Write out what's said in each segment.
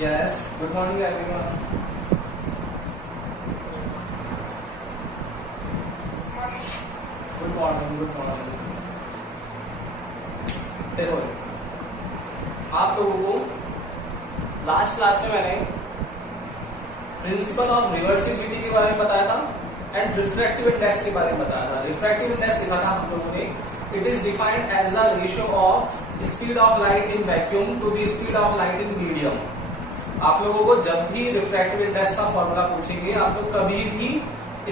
Yes, good morning everyone. Good morning, good morning. देखो आप लोगों को लास्ट क्लास में मैंने प्रिंसिपल ऑफ रिवर्सिबिलिटी के बारे में बताया था एंड रिफ्रैक्टिव इंडेक्स के बारे में बताया था। रिफ्रैक्टिव इंडेक्स लिखा था हम लोगों ने, it is defined as the ratio of speed of light in vacuum to the speed of light in medium. आप लोगों को जब भी रिफ्रैक्टिव इंडेक्स का फॉर्मूला पूछेंगे, आप लोग कभी भी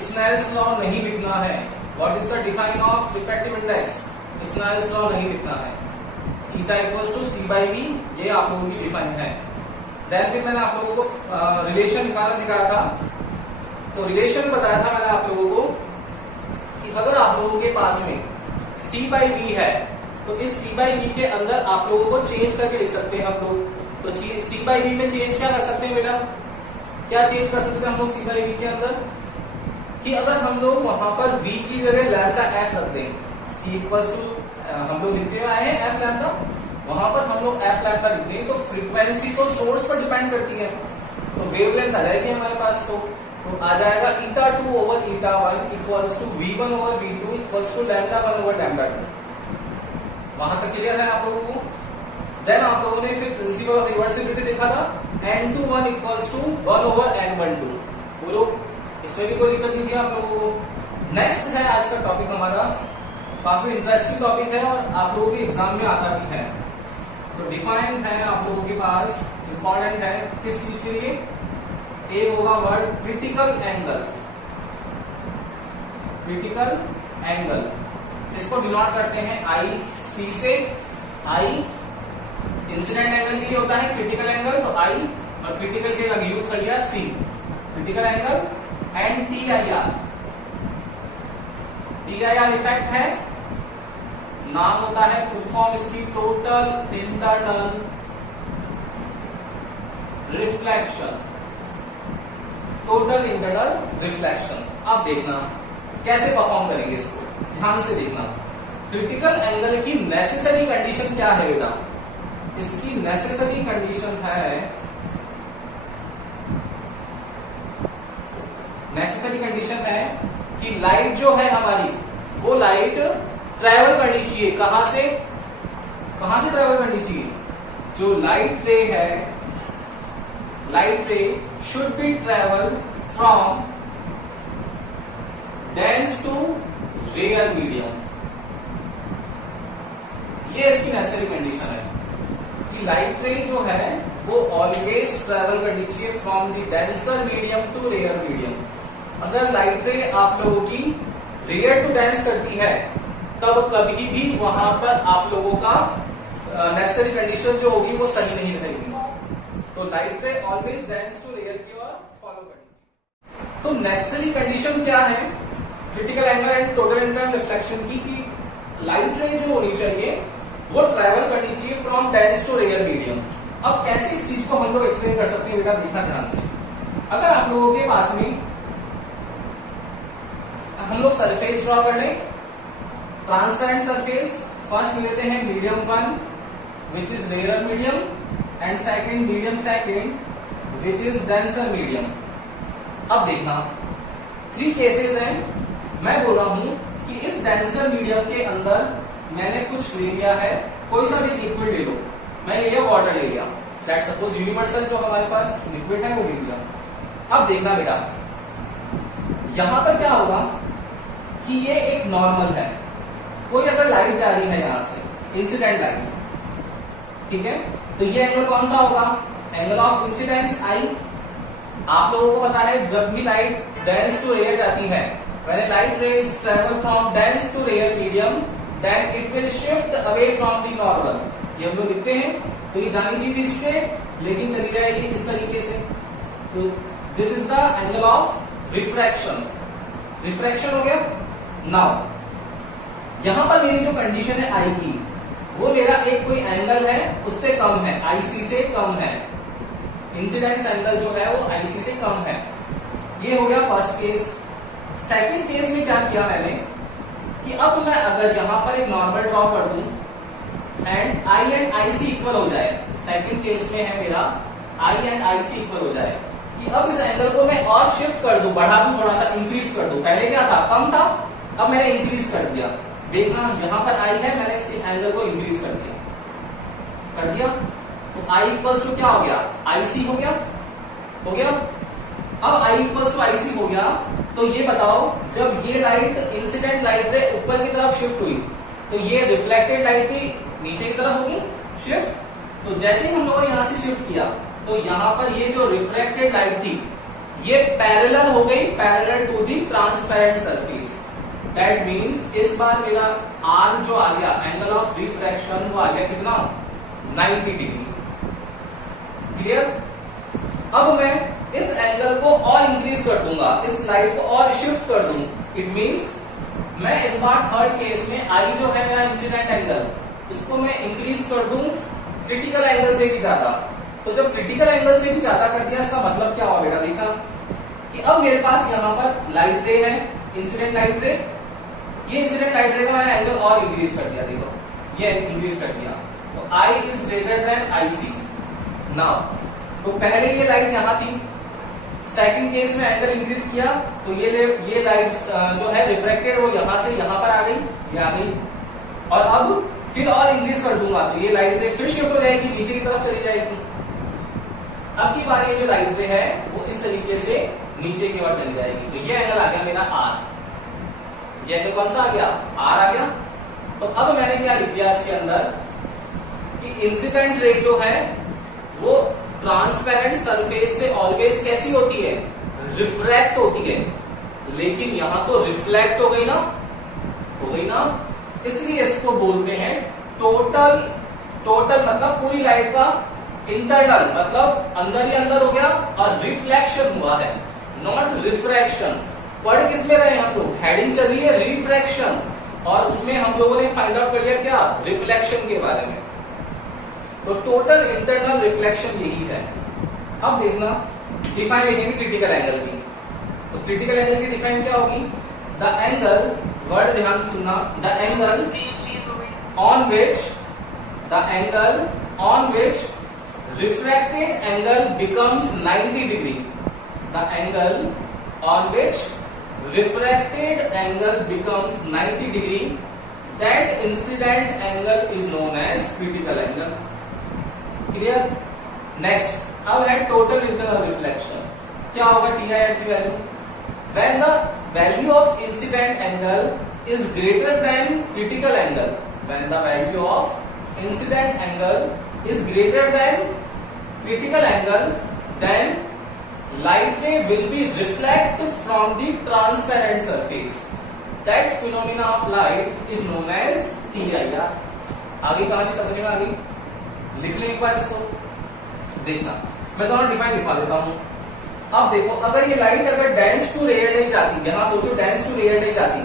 स्नेल्स लॉ नहीं लिखना है। What is the define of refractive index? Snell's law नहीं लिखना है। Theta equals to C by V, ये आप लोगों की डिफाइन है। देन फिर मैंने आप लोगों को रिलेशन निकालना सिखाया था। तो रिलेशन बताया था मैंने आप लोगों को कि अगर आप लोगों के पास में सी बाई वी है तो इस सी बाई वी के अंदर आप लोगों को चेंज करके लिख सकते हैं हम लोग। तो सी बाई वी में चेंज क्या कर सकते हैं बेटा? क्या चेंज कर सकते हैं हम लोग सी बाई वी के अंदर? कि अगर हम लोग वहां पर वी की जगह लैम्डा एफ रखते हैं, सी इक्वल्स टू हम लोग लिखते हुए आए हैं एफ लैम्डा, वहां पर हम लोग एफ लैम्डा लिखते हैं, तो फ्रीक्वेंसी तो सोर्स पर डिपेंड करती है, तो वेवलेंथ आ जाएगी हमारे पास। तो आ जाएगा eta 2 over eta 1 equals to V1 over V2 equals to lambda 1 over lambda 2। वहां तक क्लियर है आप लोगों को? देन आप लोगों ने फिर प्रिंसिपल ऑफ रिवर्सिबिलिटी देखा था, n21 equals to 1 over n12। बोलो, इसमें भी कोई दिक्कत नहीं थी आप लोगों को? नेक्स्ट है आज का टॉपिक हमारा, काफी इंटरेस्टिंग टॉपिक है और आप लोगों के एग्जाम में आता भी है। तो डिफाइंड है आप लोगों के पास, इंपॉर्टेंट है किस चीज के लिए? ए होगा word critical angle. Critical angle, इसको डिनोट करते हैं आई सी से। आई इंसिडेंट एंगल के लिए होता है क्रिटिकल एंगल, तो आई, और क्रिटिकल के लिए यूज कर लिया C, critical angle. And T I R, T I R effect है, नाम होता है फुल फॉर्म इसकी total internal reflection. Total internal reflection. अब देखना कैसे परफॉर्म करेंगे इसको, ध्यान से देखना। क्रिटिकल एंगल की नेसेसरी कंडीशन क्या है बेटा? इसकी नेसेसरी कंडीशन है, नेसेसरी कंडीशन है कि लाइट जो है हमारी, वो लाइट ट्रेवल करनी चाहिए। कहां से ट्रेवल करनी चाहिए? जो लाइट रे है, लाइट रे should be travel from dense to rare medium। ये इसकी नेसेसरी कंडीशन है कि लाइट रे जो है वो ऑलवेज ट्रेवल करनी चाहिए from the denser medium to rare medium. अगर लाइट रे आप लोगों की रेयर टू डेंस करती है, तब कभी भी वहां पर आप लोगों का नेसेसरी कंडीशन जो होगी वो सही नहीं रहेगी। तो लाइट रे ऑलवेज डेंस टू रेयर की ओर फॉलो करनी। तो नेसेसरी कंडीशन क्या है critical angle and total internal reflection की? कि लाइट रे जो होनी चाहिए वो ट्रेवल करनी चाहिए from dense to rare medium. अब कैसे इस चीज को हम लोग एक्सप्लेन कर सकते हैं बेटा? देखना ध्यान से। अगर आप लोगों के पास में हम लोग सरफेस ड्रॉ कर लें, ट्रांसपेरेंट सरफेस, फर्स्ट लेते हैं medium 1 which is rare medium, and second medium second which is denser medium. अब देखना 3 केसेस हैं। मैं बोल रहा हूं कि इस डेंसर मीडियम के अंदर मैंने कुछ ले लिया है, कोई सा भी लिक्विड ले लो, मैं ले लिया वाटर ले लिया, दैट सपोज यूनिवर्सल जो हमारे पास लिक्विड है वो ले लिया। अब देखना बेटा, यहां पर क्या होगा कि ये एक नॉर्मल है, कोई अगर लाइट जा रही है यहां से, इंसिडेंट लाइट, ठीक है, तो ये एंगल कौन सा होगा? एंगल ऑफ इंसिडेंस आई। आप लोगों को पता है जब भी लाइट डेंस टू रेयर जाती है, when light rays travel from dense to rare medium, then it will shift away from the normal. ये हम लोग लिखते हैं, तो ये जानी चाहिए स्ट्रेट, लेकिन चली जाएगी इस तरीके से। तो this is the angle of refraction. Refraction हो गया। नाउ यहां पर मेरी जो कंडीशन है आई की, वो मेरा एक कोई एंगल है उससे कम है, आईसी से कम है, इंसिडेंस एंगल जो है वो आईसी से कम है। ये हो गया फर्स्ट केस। सेकंड केस में क्या किया मैंने कि अब मैं अगर यहां पर एक नॉर्मल ड्रॉ कर दूं and I and I C equal हो जाए, सेकंड केस में है मेरा आई एंड आई सी इक्वल हो जाए कि अब इस एंगल को मैं और शिफ्ट कर दूं, बढ़ा दूं, थोड़ा सा इंक्रीज कर दूं। पहले क्या था, कम था, अब मैंने इंक्रीज कर दिया। देखना यहां पर आई है, मैंने इस एंगल को इंक्रीज कर दिया। तो आई इक्वल टू क्या हो गया, आई सी हो गया। अब आई इक्वल टू आई सी हो गया, तो ये बताओ जब ये लाइट इंसिडेंट लाइट रे ऊपर की तरफ शिफ्ट हुई तो ये रिफ्लेक्टेड लाइट भी नीचे की तरफ होगी शिफ्ट। तो जैसे ही हम लोगों ने यहां से शिफ्ट किया तो यहां पर ये जो रिफ्लेक्टेड लाइट थी ये पैरेलल हो गई, parallel to the transparent surface. That means इस बार मेरा आर जो आ गया, एंगल ऑफ रिफ्रैक्शन, वो आ गया कितना, 90 डिग्री। क्लियर। अब मैं इस एंगल को और इंक्रीज कर दूंगा, इस लाइट को और शिफ्ट कर दूं। इट मीन्स मैं इस बार थर्ड केस में आई जो है मेरा इंसिडेंट एंगल, इसको मैं इंक्रीज कर दूं क्रिटिकल एंगल से भी ज्यादा। तो जब क्रिटिकल एंगल से भी ज्यादा कर दिया, इसका मतलब क्या हो बेटा, देखा कि अब मेरे पास यहां पर लाइट रे है, इंसिडेंट लाइट रे, ये इंसिडेंट लाइट रे का मैंने एंगल और इंक्रीज कर दिया। देखो ये इंक्रीज कर दिया, तो I is greater than I C. Now तो पहले ये लाइट यहां थी, सेकंड केस में एंगल इंक्रीज किया तो ये लाइट जो है रिफ्रैक्टेड, वो यहां से यहां पर आ गई, ये आ गई। और अब फिर और इंक्रीज कर दूंगा तो ये लाइट रे फिर शिफ्ट हो जाएगी, नीचे की तरफ चली जाएगी। अब की बार ये जो लाइट रे है वो इस तरीके से नीचे की ओर चली जाएगी। तो ये एंगल आ गया मेरा आर। ये एंगल कौन सा आ गया, आर आ गया। तो अब मैंने क्या लिख दिया इसके अंदर कि इंसिडेंट रे जो है वो ट्रांसपेरेंट सरफेस से ऑलवेज कैसी होती है, रिफ्रैक्ट होती है। लेकिन यहां तो रिफ्लेक्ट हो गई ना, इसलिए इसको बोलते हैं टोटल मतलब पूरी लाइट का इंटरनल, मतलब अंदर ही अंदर हो गया, और रिफ्लेक्शन हुआ है, नॉट रिफ्रैक्शन। पढ़ किसमें रहे हम लोग, हेडिंग चल रही है रिफ्रैक्शन, और उसमें हम लोगों ने फाइंड आउट कर लिया क्या, रिफ्लेक्शन के बारे में। तो टोटल इंटरनल रिफ्लेक्शन यही है। अब देखना डिफाइन लिखेंगे क्रिटिकल एंगल की। तो क्रिटिकल एंगल की डिफाइन क्या होगी, द एंगल, वर्ड ध्यान से सुनना, the angle on which refracted angle becomes 90 degree. The angle on which refracted angle becomes 90 degree, that incident angle is known as critical angle. Clear? Next, अब है total internal reflection. क्या होगा TIR की value? When the value of incident angle is greater than critical angle, when the value of incident angle is greater than critical angle, then light ray will be reflected from the transparent surface. That phenomena of light is known as TIR. आगे कहानी समझ में आ गई? लिख लें एक बार इसको, देखना मैं दोनों डिफाइन लिखवा देता हूं। अब देखो, अगर ये लाइट अगर डेंस टू रेयर नहीं जाती, यहां सोचो डेंस टू रेयर नहीं जाती,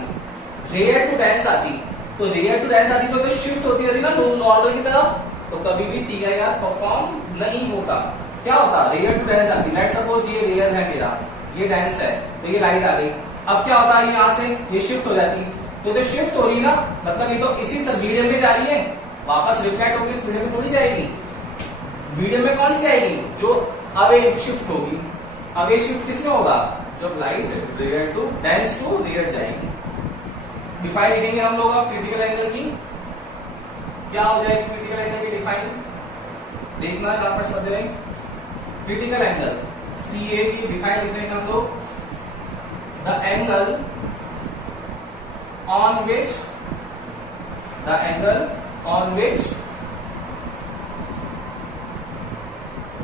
रेयर टू डेंस आती, तो रेयर टू डेंस आती तो शिफ्ट होती रहती ना नॉर्मल की तरफ, तो कभी भी TIR परफॉर्म नहीं होता। क्या होता, रेयर टू डेंस आती, लेट सपोज ये रेयर है मेरा, ये डेंस है, तो ये लाइट आ गई। अब क्या होता है, यहां से ये शिफ्ट हो जाती, तो शिफ्ट हो रही ना, मतलब ये तो इसी सब मीडियम में जा रही है, वापस रिफ्लेक्ट होकर इस मीडियम में थोड़ी जाएगी। मीडियम में कौन सी आएगी, जो अब शिफ्ट होगी। अब ये शिफ्ट किसमें होगा, जब light rare to dense to rare जाएगी। डिफाइन लिखेंगे हम लोग अब क्रिटिकल एंगल की, क्या हो जाएगी क्रिटिकल एंगल की डिफाइन, देखना यहां पर सब जगह क्रिटिकल एंगल CA की डिफाइन लिख रहे हैं हम लोग, the angle on which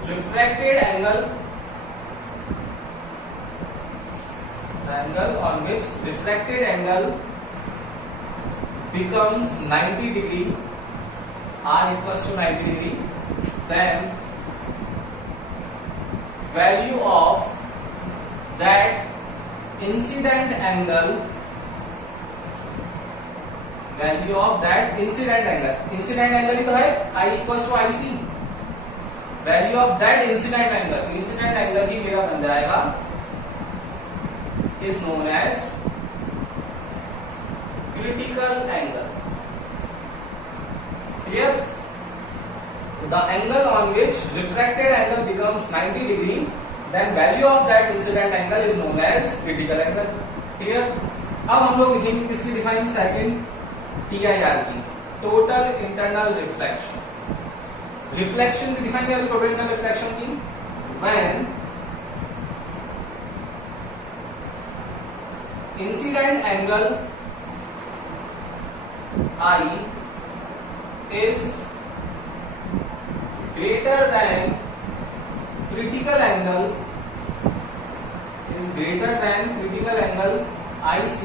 refracted angle, the angle on which refracted angle becomes 90 degree, R equals to 90 degree, then value of that incident angle, incident angle ही तो है, I equals to IC, value of that incident angle ही मेरा बन जाएगा, is known as critical angle. Clear? तो the angle on which refracted angle becomes 90 degree, then value of that incident angle is known as critical angle. Clear? अब हम लोग लिखेंगे किसकी डिफाइन, सेकंड TIR की, टोटल इंटरनल रिफ्लेक्शन. रिफ्लेक्शन की define क्या है टोटल इंटरनल रिफ्लेक्शन की? when incident angle I is greater than critical angle IC,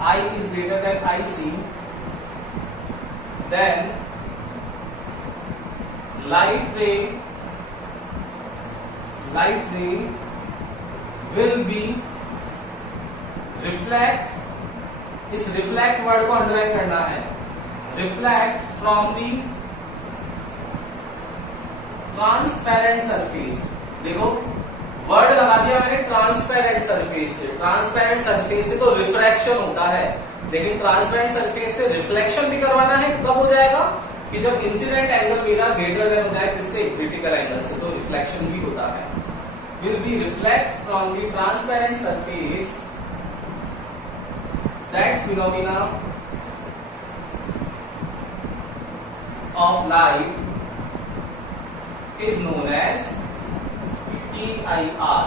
I is greater than IC, then light ray will be reflect, इस reflect word को underline करना है, reflect from the transparent surface. देखो word लगा दिया मैंने transparent surface से. Transparent surface से तो रिफ्रैक्शन होता है, लेकिन ट्रांसपेरेंट सरफेस से रिफ्लेक्शन भी करवाना है. कब हो जाएगा कि जब इंसिडेंट एंगल मेरा ग्रेटर देन हो जाए किससे, क्रिटिकल एंगल से, तो रिफ्लेक्शन भी होता है. will be reflect from the transparent surface. That phenomena of light is known as TIR.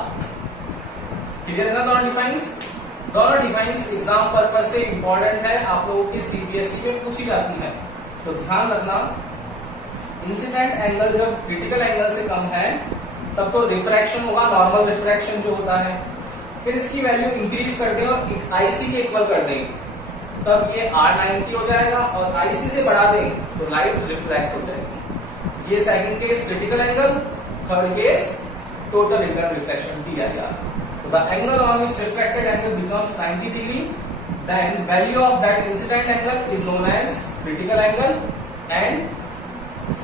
Clear है ना दोनों डिफाइंस? दोनों डिफाइंस एग्जाम पर्पज से इंपॉर्टेंट है, आप लोगों के CBSE में पूछी जाती है, तो ध्यान रखना. इंसिडेंट एंगल जब क्रिटिकल एंगल से कम है तब तो रिफ्रैक्शन होगा, नॉर्मल रिफ्रैक्शन जो होता है. फिर इसकी वैल्यू इंक्रीज कर दें और IC के इक्वल कर दें, तब ये R90 हो जाएगा, और IC से बढ़ा दें तो लाइट रिफ्रैक्ट हो जाएगी. ये second case critical angle, third case total internal reflection TIR. So the angle on which refracted angle becomes 90 degree, then value of that incident angle is known as critical angle. And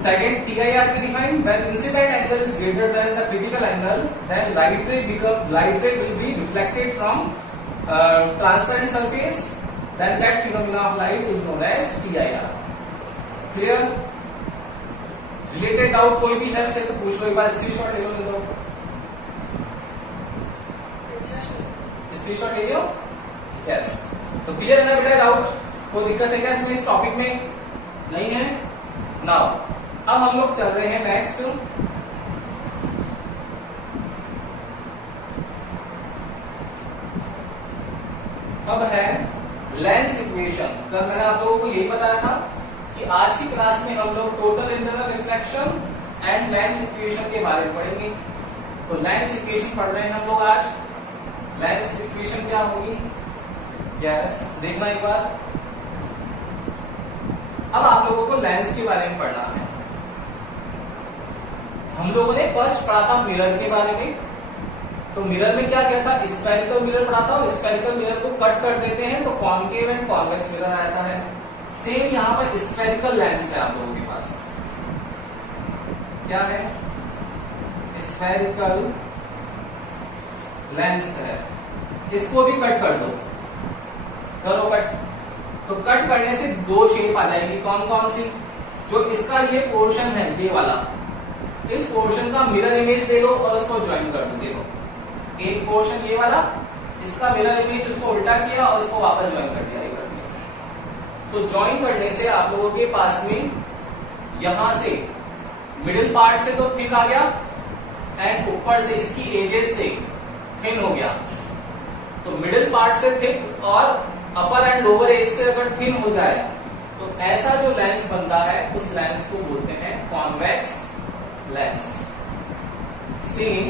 second TIR की define, when incident angle is greater than the critical angle, then light ray will be reflected from transparent surface, then that phenomena of light is known as TIR. Clear? Related doubt कोई भी है से तो पूछ लो, एक बार screenshot ले लो, नहीं तो स्क्रीनशॉट ले लो. यस, तो क्लियर है ना बेटा डाउट? कोई दिक्कत है क्या इसमें, इस टॉपिक में? नहीं है. नाउ अब हम लोग चल रहे हैं नेक्स्ट. अब है लेंस इक्वेशन. कल मैंने आप लोगों को यही बताया था कि आज की क्लास में हम लोग total internal reflection and lens equation के बारे में पढ़ेंगे. तो लेंस इक्वेशन पढ़ रहे हैं हम लोग आज. लेंस इक्वेशन क्या होगी? यस, देखना एक बार. अब आप लोगों को लेंस के बारे में पढ़ना है. हम लोगों ने फर्स्ट पढ़ा था मिरर के बारे में. तो मिरर में क्या किया था, स्फेरिकल मिरर पढ़ा था, और स्फेरिकल मिरर को कट कर देते हैं तो कॉन्केव एंड कॉन्वेक्स मिरर आता है. सेम यहां पर स्फेरिकल लेंस है आप लोगों के पास. क्या है? स्फेरिकल लेंस है. इसको भी कट कर दो, करो कट. तो कट करने से दो शेप आ जाएगी. कौन कौन सी? जो इसका ये पोर्शन है, ये वाला, इस पोर्शन का मिरर इमेज ले लो और उसको ज्वाइन कर दो. देखो एक पोर्शन ये वाला, इसका मिरर इमेज उसको उल्टा किया और इसको वापस ज्वाइन कर दिया, कर दिया. तो ज्वाइन करने से आप लोगों के पास में यहां से मिडिल पार्ट से तो थिक आ गया, एंड ऊपर से इसकी एजेस से थिन हो गया. तो मिडिल पार्ट से थिक और अपर एंड लोअर एज से अगर थिन हो जाए तो ऐसा जो लेंस बनता है उस लेंस को बोलते हैं कॉन्वेक्स लेंस. सेम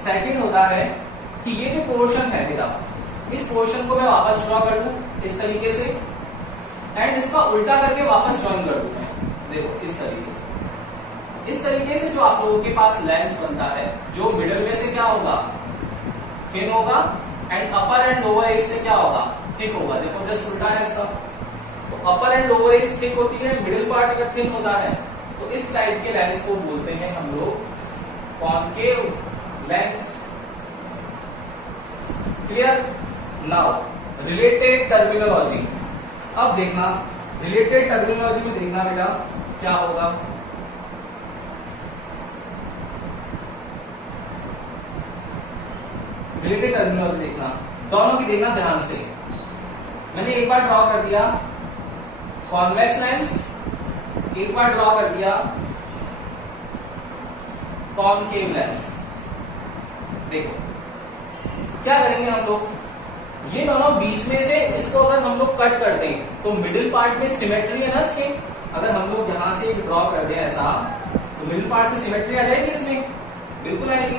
सेकंड होता है कि ये जो पोर्शन है मेरा, इस पोर्शन को मैं वापस ड्रॉ कर दूं इस तरीके से, एंड इसका उल्टा करके वापस ज्वाइन कर दूं. देखो इस तरीके से, इस तरीके से जो आप लोगों के पास लेंस बनता है, जो मिडल में से क्या होगा, थिन होगा, and upper and lower edge से क्या होगा, थिक होगा. देखो जस्ट उल्टा है इसका. तो अपर एंड लोअर एज थिक होती है, मिडिल पार्ट अगर थिन होता है, तो इस टाइप के लेंस को बोलते हैं हम लोग concave lens. Clear? Now related terminology. अब देखना रिलेटेड टर्मिनोलॉजी में देखना बेटा क्या होगा. रिलेटेड टर्मिनोलॉजी देखना, दोनों की देखना ध्यान से। मैंने एक बार ड्रॉ कर दिया कॉन्वेक्स लेंस, एक बार ड्रॉ कर दिया कॉनकेव लेंस। देखो क्या करेंगे हम लोग, ये दोनों बीच में से इसको अगर हम लोग कट कर दें तो मिडिल पार्ट में सिमेट्री है ना इसके। अगर हम लोग यहां से एक ड्रॉ कर दें ऐसा, तो मिडिल पार्ट से सिमेट्री आ जाएगी इसमें, बिल्कुल आएगी।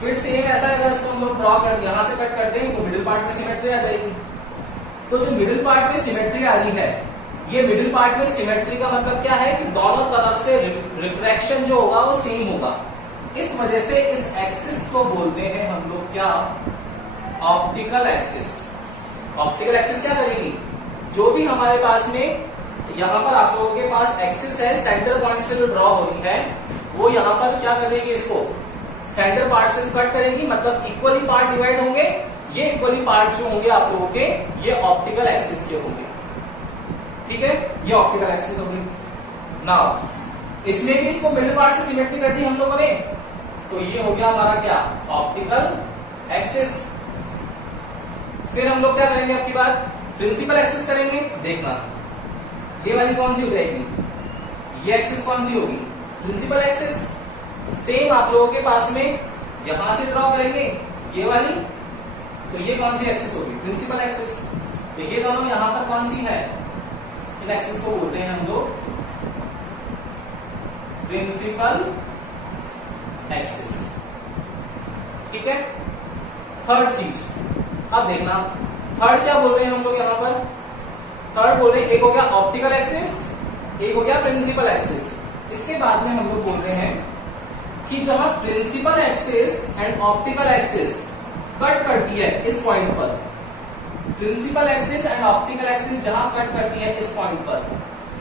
फिर सेम ऐसा अगर इसको हम लोग ड्रॉ कर यहां से कट कर दें तो मिडिल पार्ट में सिमेट्री आ जाएगी। तो जो मिडिल पार्ट में सिमेट्री आ रही है, ये मिडिल पार्ट में सिमेट्री का मतलब क्या है कि दोनों तरफ से रिफ्रैक्शन जो होगा वो सेम होगा। इस वजह से इस एक्सिस को बोलते हैं हम लोग क्या, ऑप्टिकल एक्सिस। ऑप्टिकल एक्सिस क्या करेगी, जो भी हमारे पास में यहां पर आप लोगों के पास एक्सिस है, सेंटर पॉइंट से जो ड्रॉ हो रही है, वो यहां पर क्या करेगी, इसको सेंटर पार्ट से कट करेगी, मतलब इक्वली पार्ट डिवाइड होंगे। ये इक्वली पार्ट जो होंगे आप लोगों के, ये ऑप्टिकल एक्सिस के होंगे। ठीक है, ये ऑप्टिकल एक्सिस होगी। नाउ इसमें भी इसको मिडिल पार्ट से सिमेट्री कर दी हम लोगों ने, तो ये हो गया हमारा क्या, ऑप्टिकल एक्सिस। फिर हम लोग क्या करेंगे, आपकी बात प्रिंसिपल एक्सिस करेंगे। देखना ये वाली कौन सी हो जाएगी, ये एक्सिस कौन सी होगी, प्रिंसिपल एक्सिस। सेम आप लोगों के पास में यहां से ड्रॉ करेंगे ये वाली, तो ये कौन सी एक्सिस होगी, प्रिंसिपल एक्सिस। तो ये दोनों यहां पर कौन सी है, इन एक्सिस को बोलते हैं हम लोग प्रिंसिपल एक्सिस। ठीक है, थर्ड चीज अब देखना, थर्ड क्या बोल रहे हैं हम लोग यहां पर, थर्ड बोल रहे हैं एक हो गया ऑप्टिकल एक्सिस, एक हो गया प्रिंसिपल एक्सिस। इसके बाद में हम लोग बोलते हैं कि जहां principal axis and optical axis cut करती है इस पॉइंट पर, principal axis and optical axis जहां कट करती है इस पॉइंट पर,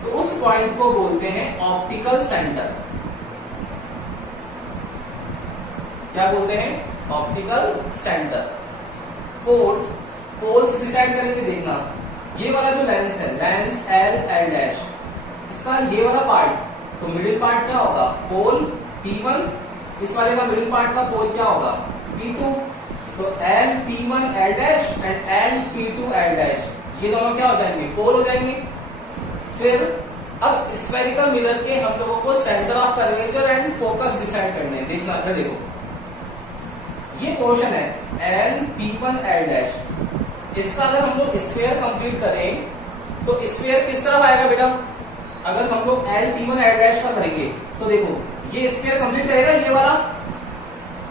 तो उस पॉइंट को बोलते हैं ऑप्टिकल सेंटर। क्या बोलते हैं, optical centre. Fourth, poles decide करेंगे। देखना ये वाला जो लेंस है, लेंस एल एल डैश, इसका ये वाला पार्ट, तो मिडिल पार्ट क्या होगा, पोल P1, इस वाले का मिडिल पार्ट का पोल क्या होगा, P2। तो L P1 L dash and L P2 L dash, ये दोनों क्या हो जाएंगे, पोल हो जाएंगे। फिर अब स्फेरिकल मिरर के हम लोगों को centre of curvature and focus decide करने हैं। देखना इधर देखो, ये पोर्शन है L P1 L डैश, इसका अगर हम लोग स्फेयर कंप्लीट करें तो स्फेयर किस तरफ आएगा बेटा, अगर हम लोग L P1 L डैश का करेंगे तो देखो ये स्फेयर कंप्लीट करेगा, ये वाला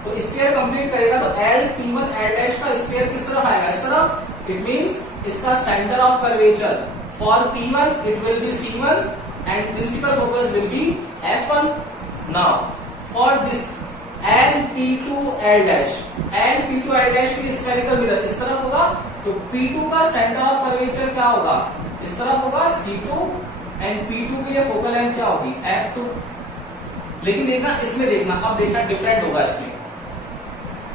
तो स्फेयर कंप्लीट करेगा, तो L P1 L डैश का स्फेयर किस तरफ आएगा, इस तरफ। इट मींस इसका centre of curvature for P1 it will be C1 and principal focus will be F1। Now for this L P2 L dash, L P2 L dash की spherical mirror इस तरफ होगा, तो P2 का centre of curvature क्या होगा, इस तरफ होगा C2 एंड P2 के लिए फोकल लेंथ क्या होगी, F2। लेकिन देखना इसमें, देखना अब देखना डिफरेंट होगा इसमें।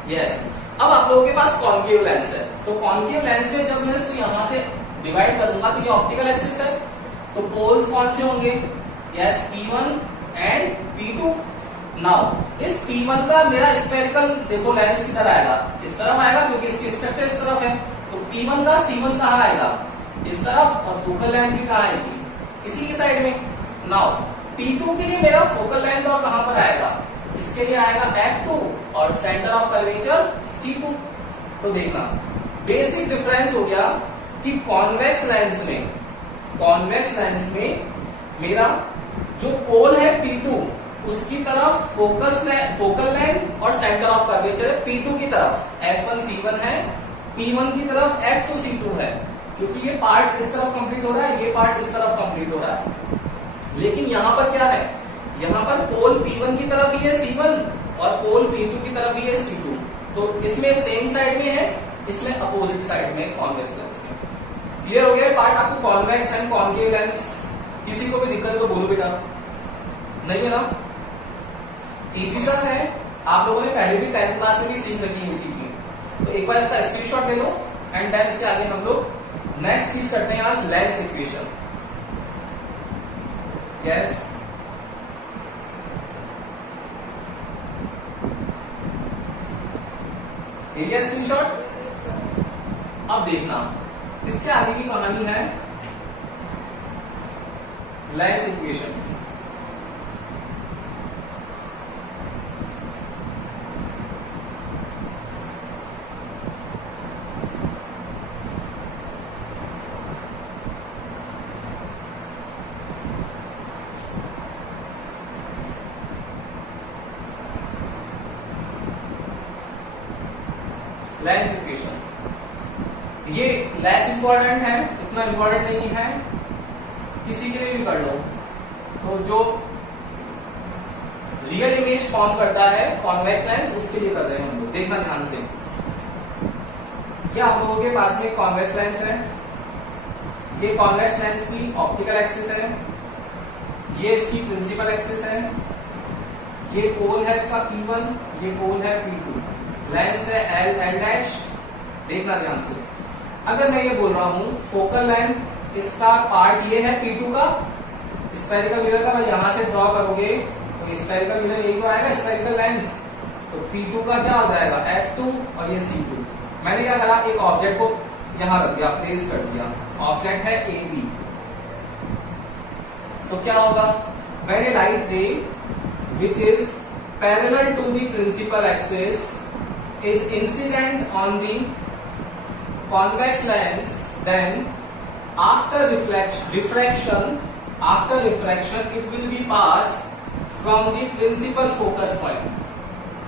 यस, अब आप लोगों के पास कॉन्केव लेंस है, तो कॉन्केव लेंस में जब मैं इसको यहां से डिवाइड करूंगा तो ये ऑप्टिकल एक्सिस है, तो पोल्स कौन से होंगे, yes P1 and P2। Now इस P1 का मेरा स्फेरिकल देखो लेंस किधर आएगा, इस तरफ आएगा क्योंकि इसकी स्ट्रक्चर इस तरफ है। तो P1 का C1 कहां आएगा, इस तरफ, और फोकल लेंथ भी कहां आएगी, इसी की साइड में। नाउ P2 के लिए मेरा फोकल लेंथ और कहां पर आएगा, इसके लिए आएगा F2 और सेंटर ऑफ कर्वेचर C2। तो देखना बेसिक डिफरेंस हो गया कि कॉन्वेक्स लेंस में मेरा जो पोल है P2 उसकी तरफ फोकल लेंथ और सेंटर ऑफ कर्वेचर है P2 की तरफ F1 C1 है, P1 की तरफ F2 C2 है, क्योंकि ये पार्ट इस तरफ कंप्लीट हो रहा है, ये पार्ट इस तरफ कंप्लीट हो रहा है। लेकिन यहां पर क्या है, यहां पर पोल P1 की तरफ ही है C1 और पोल P2 की तरफ ही है C2, तो इसमें सेम साइड में है, इसमें अपोजिट साइड में कॉन्वेक्स लेंस में। क्लियर हो गया पार्ट आपको, कॉन्वेक्स एंड कॉन्केव लेंस। किसी को भी दिक्कत है तो बोलो बेटा, नहीं है ना, इजी सा है, आप लोगों ने पहले भी 10th क्लास में भी सीख रखी है चीजें। तो एक बार इसका स्क्रीनशॉट ले लो एंड देन इसके आगे हम लोग नेक्स्ट चीज करते हैं आज, लेंस इक्वेशन। यस ले लिया स्क्रीनशॉट? अब देखना इसके आगे की कहानी है लाइन्स इक्वेशन। लाइन्स इक्वेशन ये लेस इंपॉर्टेंट है, इतना इंपॉर्टेंट नहीं है, किसी के लिए भी कर लो। तो जो रियल इमेज फॉर्म करता है कॉन्वेक्स लेंस, उसके लिए कर रहे हैं हम लोग। देखना ध्यान से, ये आप लोगों के पास में कॉन्वेक्स लेंस है, ये कॉन्वेक्स लेंस की ऑप्टिकल एक्सिस है, ये इसकी प्रिंसिपल एक्सिस है, ये पोल है इसका P1, ये पोल है P2, लेंस है L डैश। देखना ध्यान से, अगर मैं ये बोल रहा हूं फोकल लेंथ इसका पार्ट ये है P2 का, स्फेरिकल मिरर का मैं यहां से ड्रॉ करोगे तो स्फेरिकल मिरर यही तो आएगा, स्फेरिकल लेंस। तो P2 का क्या हो जाएगा F2 और ये C2। मैंने क्या करा, एक ऑब्जेक्ट को यहां रख दिया, प्लेस कर दिया, ऑब्जेक्ट है AB। तो क्या होगा, when a light ray which is parallel to the principal axis is incident on the convex lens, then after refraction it will be passed from the principal focus point,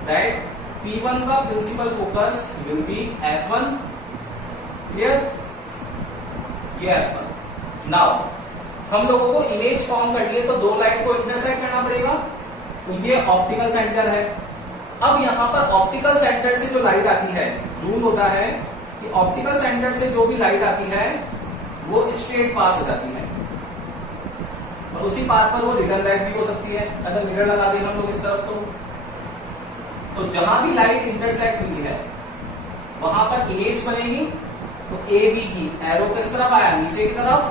right? P1 का principal focus will be F1, clear? ये F1। now हम लोगों को image form करनी है, तो दो light को इंटरसेक्ट करना पड़ेगा, तो ये ऑप्टिकल सेंटर है। अब यहां पर ऑप्टिकल सेंटर से जो लाइट आती है, रूल होता है कि ऑप्टिकल सेंटर से जो भी लाइट आती है वो स्ट्रेट पास हो जाती है, और उसी पाथ पर वो रिटर्न लाइट भी हो सकती है अगर मिरर लगा दें हम लोग इस तरफ। तो जहां भी लाइट इंटरसेक्ट हुई है वहां पर इमेज बनेगी। तो ए बी की एरो किस तरफ आया, नीचे की तरफ,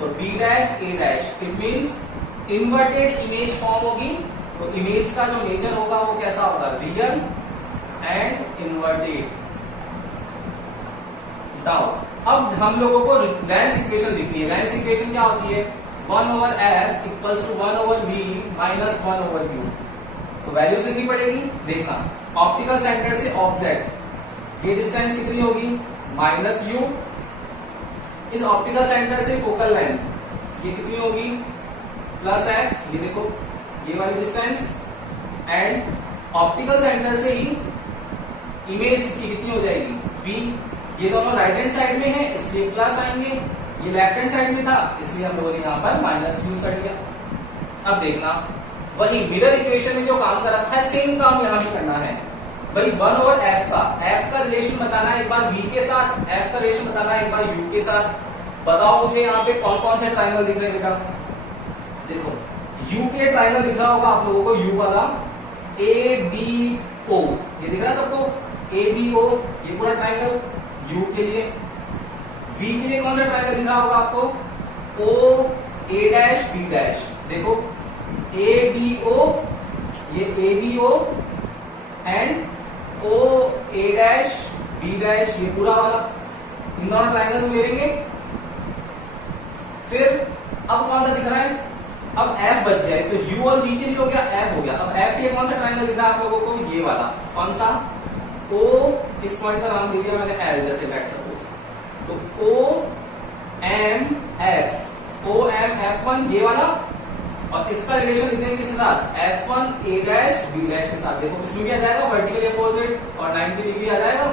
तो B dash A dash, it means inverted image form होगी। तो इमेज का जो नेचर होगा वो कैसा होगा, रियल एंड इन्वर्टेड। अब हम लोगों को लेंस इक्वेशन लिखनी है। लेंस इक्वेशन क्या होती है, 1/f equals to 1/v minus 1/u। तो वैल्यूज लिखनी पड़ेगी। देखना, ऑप्टिकल सेंटर से ऑब्जेक्ट ये डिस्टेंस कितनी होगी, -u। इस ऑप्टिकल सेंटर से फोकल लेंथ ये कितनी होगी, +f। ये देखो ये वाली डिस्टेंस, एंड ऑप्टिकल सेंटर से ही इमेज की कितनी हो जाएगी, v। ये दोनों राइट हैंड साइड में है इसलिए प्लस आएंगे, ये लेफ्ट हैंड साइड में था इसलिए हम लोगों ने यहाँ पर माइनस यूज कर लिया। अब देखना, वही मिरर इक्वेशन में जो काम कर रखा है सेम काम यहाँ भी करना है भाई। 1/f का रिलेशन बताना है एक बार v के साथ, f का रिलेशन बताना है एक बार u के साथ। बताओ मुझे यहाँ पे कौन कौन से ट्राइंगल दिख रहे हैं बेटा। देखो u के ट्राइंगल दिख रहा होगा आप लोगों को, u वाला ABO, ये दिख रहा है सबको, ABO ये पूरा ट्राइंगल u के लिए। v के लिए कौन सा ट्राइंगल दिख रहा होगा आपको, OA डैश B डैश। देखो ABO, ये ABO and OA dash B dash, ये पूरा वाला, इन दोनों ट्राइंगल्स मिलेंगे। फिर अब कौन सा दिख रहा है, अब F बच गया, तो U और V के लिए हो गया, F हो गया। अब F के लिए कौन सा ट्राइंगल दिख रहा है आप लोगों को, ये वाला, कौन सा, O, इस पॉइंट का नाम दे दिया मैंने L, जैसे लेट सपोज, तो OMF1 ये वाला, और इसका रिलेशन लिखेंगे किसके साथ, F1 A dash B dash के साथ। देखो इसमें भी आ जाएगा वर्टिकली अपोजिट और 90 डिग्री आ जाएगा।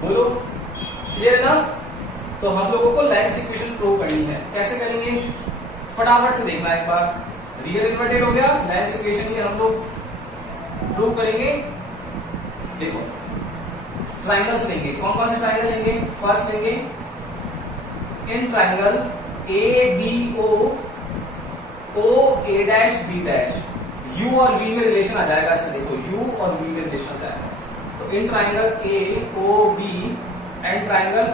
बोलो क्लियर ना। तो हम लोगों को लेंस इक्वेशन प्रूव करनी है, कैसे करेंगे फटाफट से देखना एक बार। रियल इन्वर्टेड हो गया, लेंस इक्वेशन के हम लोग प्रूव करेंगे। देखो ट्राइंगल्स लेंगे, कौन कौन से ट्राइंगल लेंगे, फर्स्ट लेंगे in triangle ABO OA dash B dash, U और V में रिलेशन आ जाएगा इससे। देखो U और V में रिलेशन आ जाएगा, तो in triangle AOB and triangle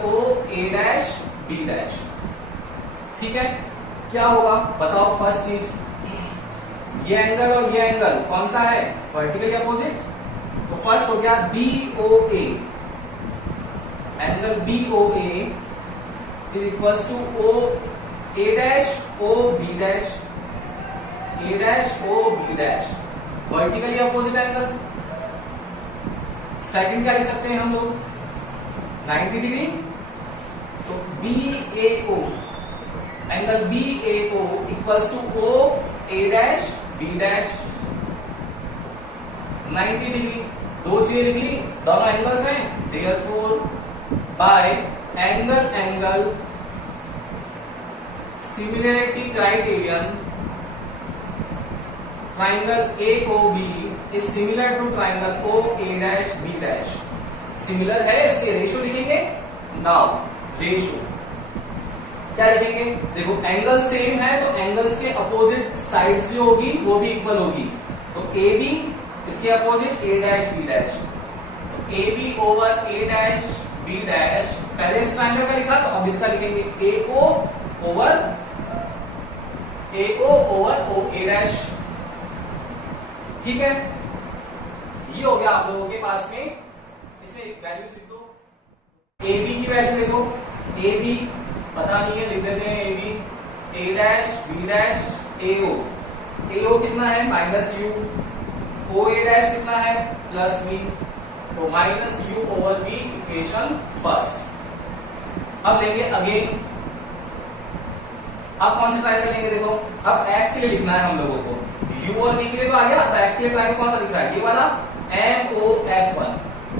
OA dash B dash. ठीक है, क्या होगा बताओ। फर्स्ट चीज ये एंगल और ये एंगल कौन सा है, वर्टिकली अपोजिट। तो फर्स्ट हो गया BOA, angle BOA is equals to A dash OB dash, A dash OB dash, vertically opposite angle. Second क्या लिख सकते हैं हम लोग, 90 डिग्री। तो BAO, angle BAO equals to OA dash B dash, 90 degree. दो चीजें लिख ली, दोनों एंगल्स हैं, therefore by angle similarity criterion, triangle AOB is similar to triangle OA dash B dash. सिमिलर है, इसके रेशियो लिखेंगे। नाउ रेशियो क्या लिखेंगे, देखो एंगल सेम है तो एंगल्स के अपोजिट साइड्स जो होगी वो भी इक्वल होगी। तो AB इसके opposite A dash B dash, तो AB over A dash B dash, पहले इस ट्राइंगल का लिखा तो अब इसका लिखेंगे AO ओवर OA डैश। ठीक है, ये हो गया आप लोगों के पास में। इसमें एक वैल्यू लिख दो, AB की वैल्यू देखो, AB पता नहीं है, लिख देते हैं AB, A dash B dash AO कितना है -U, OA डैश कितना है +B, तो -U over B equation first. अब लेंगे अगेन, अब कौन सा ट्रायंगल लेंगे, देखो अब F के लिए लिखना है हम लोगों को, U और B के लिए तो आ गया, अब F के लिए ट्रायंगल कौन सा दिख रहा है, ये वाला MOF1।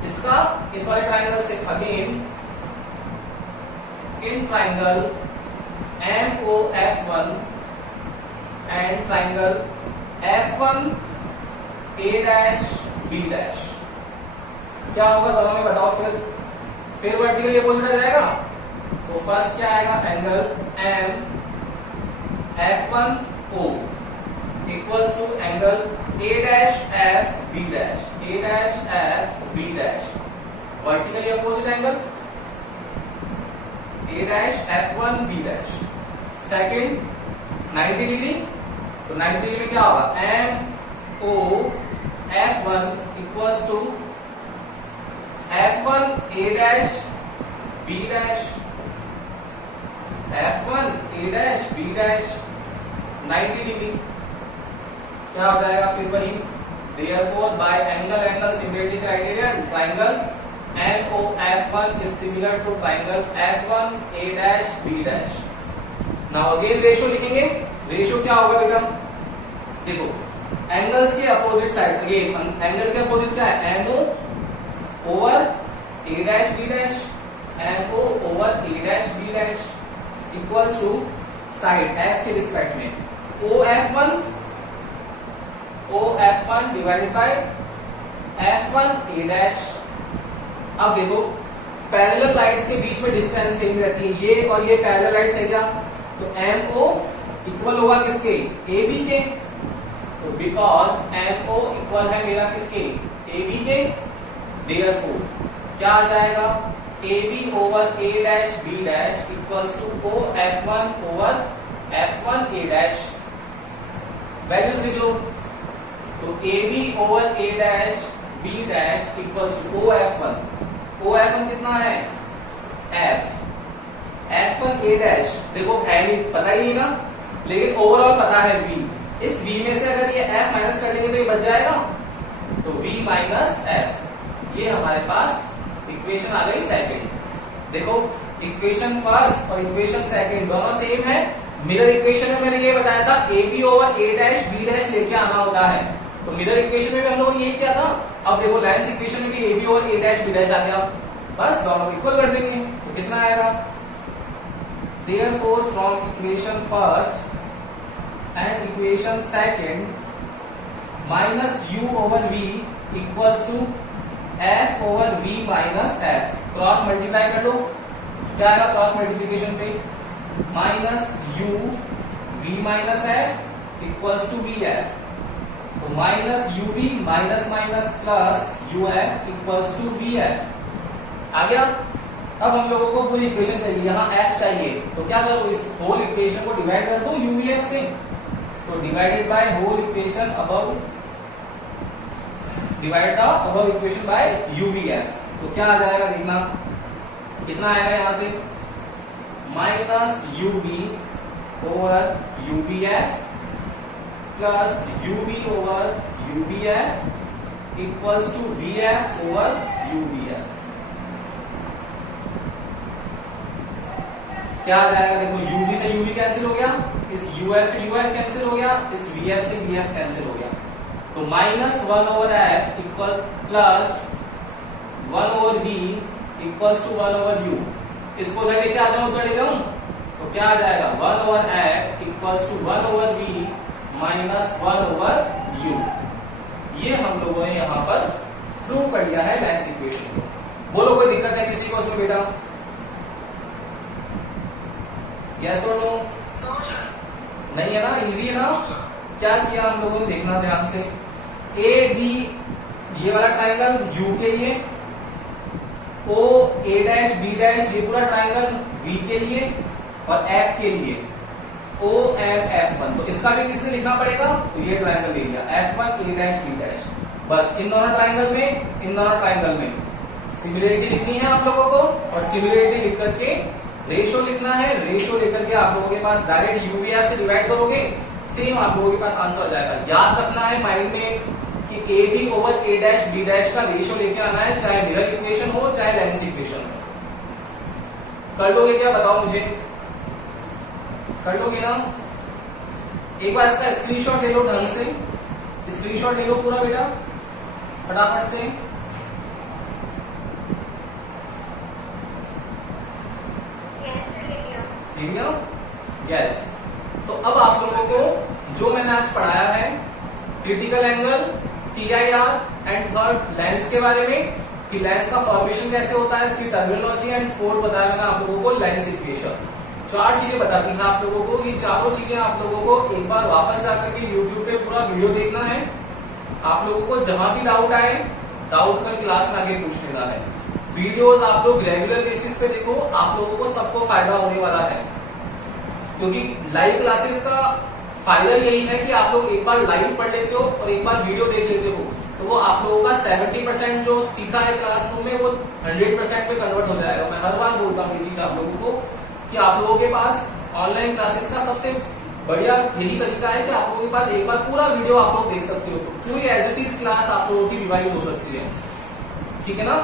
इसका इस वाले ट्रायंगल से again in triangle MOF1 and triangle F1 A dash B dash, क्या होगा दोनों में बताओ। फिर वर्टिकली अपोजिट आ जाएगा, तो फर्स्ट क्या आएगा, angle MF1O equals to angle A dash F B dash, A dash F B dash, vertically opposite angle A dash F1 B dash. Second 90 degree, तो 90 डिग्री में क्या होगा, MOF1 equals to F1 A dash B dash, F1 A dash B dash, 90 degree. क्या हो जाएगा फिर वही, therefore by angle similarity criterion triangle MOF1 is similar to triangle F1 A dash B dash। Now again ratio लिखेंगे, ratio क्या होगा बेटा, देखो एंगल्स के अपोजिट साइड, अगेन एंगल के अपोजिट क्या है, MO over A dash B dash, MO over A dash B dash equals to side F के रिस्पेक्ट में OF1 divided by F1 A dash। अब देखो पैरेलल लाइट्स के बीच में डिस्टेंस सेम रहती है, ये और ये पैरेलल लाइट्स है क्या, तो MO इक्वल होगा किसके, AB के, तो बिकॉज MO इक्वल है मेरा किसके, AB के, देयरफॉर क्या आ जाएगा, AB over A dash B dash equals to OF1 over F1 A dash. Values लिख लो, तो AB over A dash B dash equals to OF1 कितना है, F1 A डैश, देखो है नहीं, पता ही नहीं ना, लेकिन ओवरऑल पता है V। इस V में से अगर ये F माइनस कर देंगे तो ये बच जाएगा, तो V माइनस F, ये हमारे पास इक्वेशन आ गई सेकंड। देखो इक्वेशन फर्स्ट और इक्वेशन सेकंड दोनों सेम है। मिरर इक्वेशन में मैंने ये बताया था AB over A dash B dash लेके आना होता है, तो मिरर इक्वेशन में भी हम लोगों ने ये किया था। अब देखो लाइंस इक्वेशन में भी AB over A dash B dash आ गया, बस दोनों को इक्वल कर देंगे तो कितना आएगा, therefore from equation first and equation second -U over V equals to F over V minus F, cross multiply कर लो, क्या आएगा क्रॉस मल्टीप्लीकेशन पे, -U V minus F equals to VF, तो -UV minus minus plus UF equals to VF आ गया। अब हम लोगों को पूरी इक्वेशन चाहिए, यहाँ F चाहिए, तो क्या करो, इस होल इक्वेशन को डिवाइड कर दो UVF से, तो divided by whole equation above, divide the above equation by uvf। तो क्या आ जाएगा देखना, कितना आएगा यहां से, minus uv over uvf plus uv over uvf equals to vf over uvf। क्या आ जाएगा देखो, uv से uv कैंसिल हो गया, इस uf से uf कैंसिल हो गया, इस vf से vf कैंसिल हो गया, तो minus 1 over f equal plus 1 over v equals to 1 over u। इसको उधर लेके आ जाऊं, उधर ले जाऊं, तो क्या आ जाएगा 1 over f equals to 1 over v minus 1 over u। ये हम लोगों ने यहां पर प्रूव कर लिया है लेंस इक्वेशन को। बोलो कोई दिक्कत है किसी को उसमें बेटा? यस और नो? नहीं है ना, इजी है ना? क्या किया हम लोगों ने, देखना ध्यान से, ए बी ये वाला ट्राइंगल यू के लिए, ओ ए डैश बी डैश ये पूरा ट्राइंगल वी के लिए, और एफ के लिए ओ एम एफ वन। तो इसका भी किससे लिखना पड़ेगा, तो ये ट्राइंगल ले लिया एफ वन ए डैश बी डैश। बस इन दोनों ट्राइंगल में, इन दोनों ट्राइंगल में सिमिलरिटी लिखनी है आप लोगों को, और सिमिलरिटी लिख करके रेशियो लिखना है। रेशियो लेकर के आप लोगों के पास डायरेक्ट यूवीएफ से डिवाइड करोगे, सेम आप लोगों के पास आंसर आ जाएगा। याद रखना है माइंड में कि A B over A dash B dash का रेशियो लेके आना है, चाहे मिरर इक्वेशन हो चाहे लेंस इक्वेशन हो। कर लोगे क्या, बताओ मुझे, कर लोगे ना? एक बार इसका स्क्रीनशॉट ले लो ढंग से, स्क्रीनशॉट ले लो पूरा बेटा फटाफट से। यस। तो अब आप लोगों को जो मैंने आज पढ़ाया है, critical angle, TIR and third lens के बारे में, कि लेंस का फॉर्मेशन कैसे होता है, इसकी टर्मिनोलॉजी, एंड फोर्थ बताया मैंने आप लोगों को लेंस इक्वेशन। 4 चीजें बता दी हैं आप लोगों को। ये चारों चीजें आप लोगों को एक बार वापस जाकर के YouTube पे पूरा वीडियो देखना है। आप लोगों को जहां भी डाउट आए, डाउट कर क्लास में आगे पूछ लेना है। वीडियोस आप लोग रेगुलर बेसिस पे देखो, आप लोगों को सबको फायदा होने वाला है, क्योंकि लाइव क्लासेस का फायदा यही है कि आप लोग एक बार लाइव पढ़ लेते हो और एक बार वीडियो देख लेते हो, तो वो आप लोगों का 70% जो सीखा है क्लासरूम में वो 100% पे कन्वर्ट हो जाएगा। मैं हर बार बोलता हूँ ये चीज आप लोगों को, कि आप लोगों के पास ऑनलाइन क्लासेस का सबसे बढ़िया यही तरीका है कि आप लोगों के पास एक बार पूरा वीडियो आप लोग देख सकते हो, पूरी एज इट इज क्लास आप लोगों की रिवाइज हो सकती है। ठीक है ना?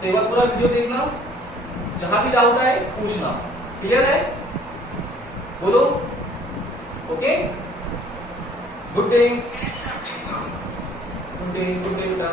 तो एक बार पूरा वीडियो देखना, जहां भी डाउट आए पूछना। क्लियर है? बोलो okay. Good day, good day, good day बेटा।